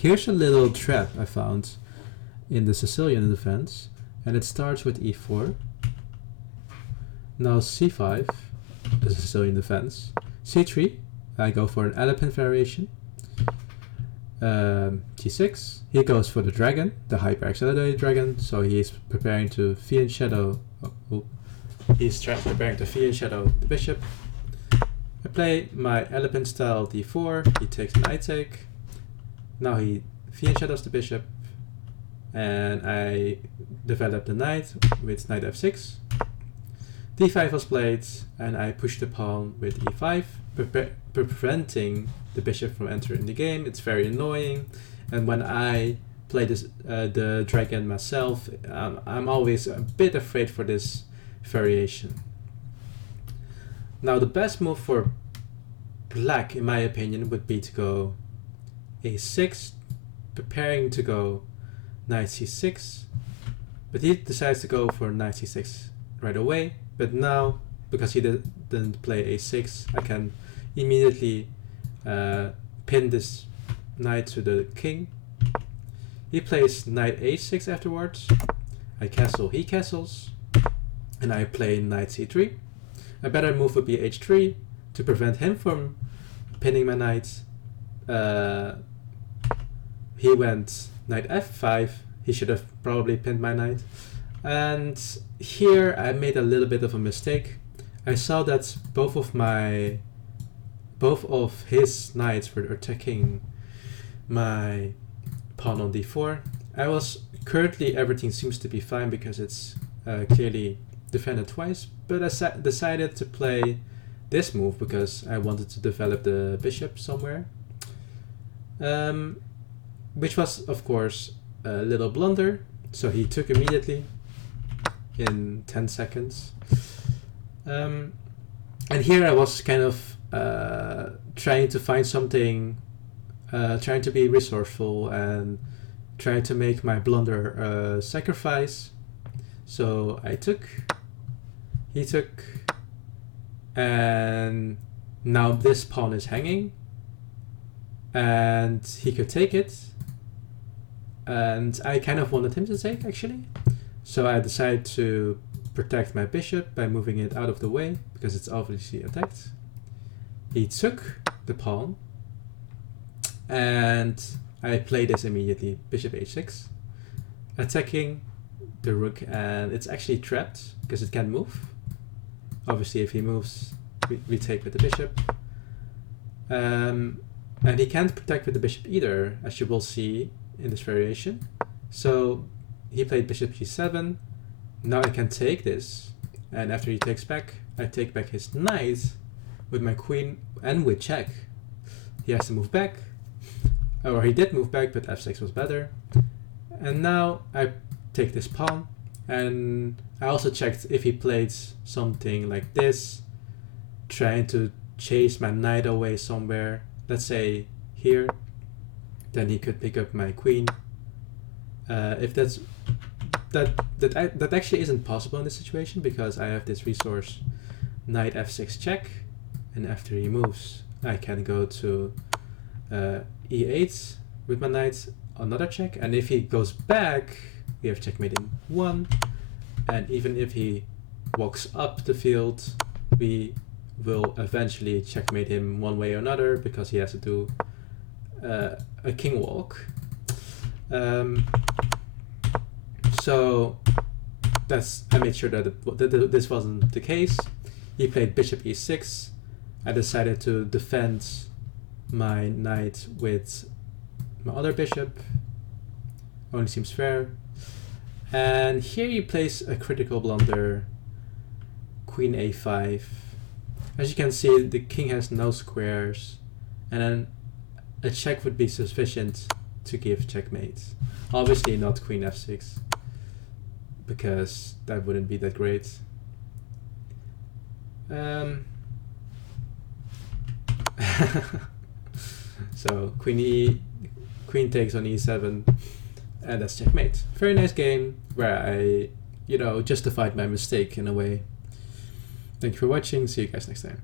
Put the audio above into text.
Here's a little trap I found in the Sicilian defense, and it starts with e4. Now c5, the Sicilian defense. c3, I go for an elephant variation. g6, he goes for the dragon, the hyper accelerated dragon, so he's preparing to fiend shadow. Preparing to fiend shadow the bishop. I play my elephant style d4, he takes an knight take. Now he fiend shadows the bishop, and I develop the knight with knight f6. d5 was played, and I push the pawn with e5, preventing the bishop from entering the game. It's very annoying, and when I play this the dragon myself, I'm always a bit afraid for this variation. Now the best move for black, in my opinion, would be to go a6, preparing to go knight c6, but he decides to go for knight c6 right away. But now, because he didn't play a6, I can immediately pin this knight to the king. He plays knight a6 afterwards. I castle, he castles, and I play knight c3. A better move would be h3 to prevent him from pinning my knight. He went knight f5. He should have probably pinned my knight. And here I made a little bit of a mistake. I saw that both of his knights were attacking my pawn on d4. Currently everything seems to be fine because it's clearly defended twice, but I decided to play this move because I wanted to develop the bishop somewhere, which was of course a little blunder. So he took immediately in 10 seconds, and here I was kind of trying to find something, trying to be resourceful and trying to make my blunder sacrifice. So he took, and now this pawn is hanging, and he could take it, and I kind of wanted him to take actually. So I decided to protect my bishop by moving it out of the way because it's obviously attacked. He took the pawn, and I play this immediately, bishop h6, attacking the rook, and it's actually trapped because it can't move. Obviously if he moves, we take with the bishop, and he can't protect with the bishop either, as you will see in this variation. So he played bishop g7. Now I can take this, and after he takes back, I take back his knight with my queen and with check. He has to move back, or he did move back, but f6 was better. And now I take this pawn, and I also checked if he played something like this, trying to chase my knight away somewhere, let's say here, then he could pick up my queen. If that actually isn't possible in this situation because I have this resource knight f6 check, and after he moves I can go to e8 with my knight, another check, and if he goes back we have checkmate in 1, and even if he walks up the field we will eventually checkmate him one way or another because he has to do a king walk. So I made sure that this wasn't the case. He played bishop e6. I decided to defend my knight with my other bishop. Only seems fair. And here he plays a critical blunder, queen a5. As you can see, the king has no squares, and then a check would be sufficient to give checkmate. Obviously not queen f6, because that wouldn't be that great. So queen takes on e7, and that's checkmate. Very nice game where I, justified my mistake in a way. Thank you for watching. See you guys next time.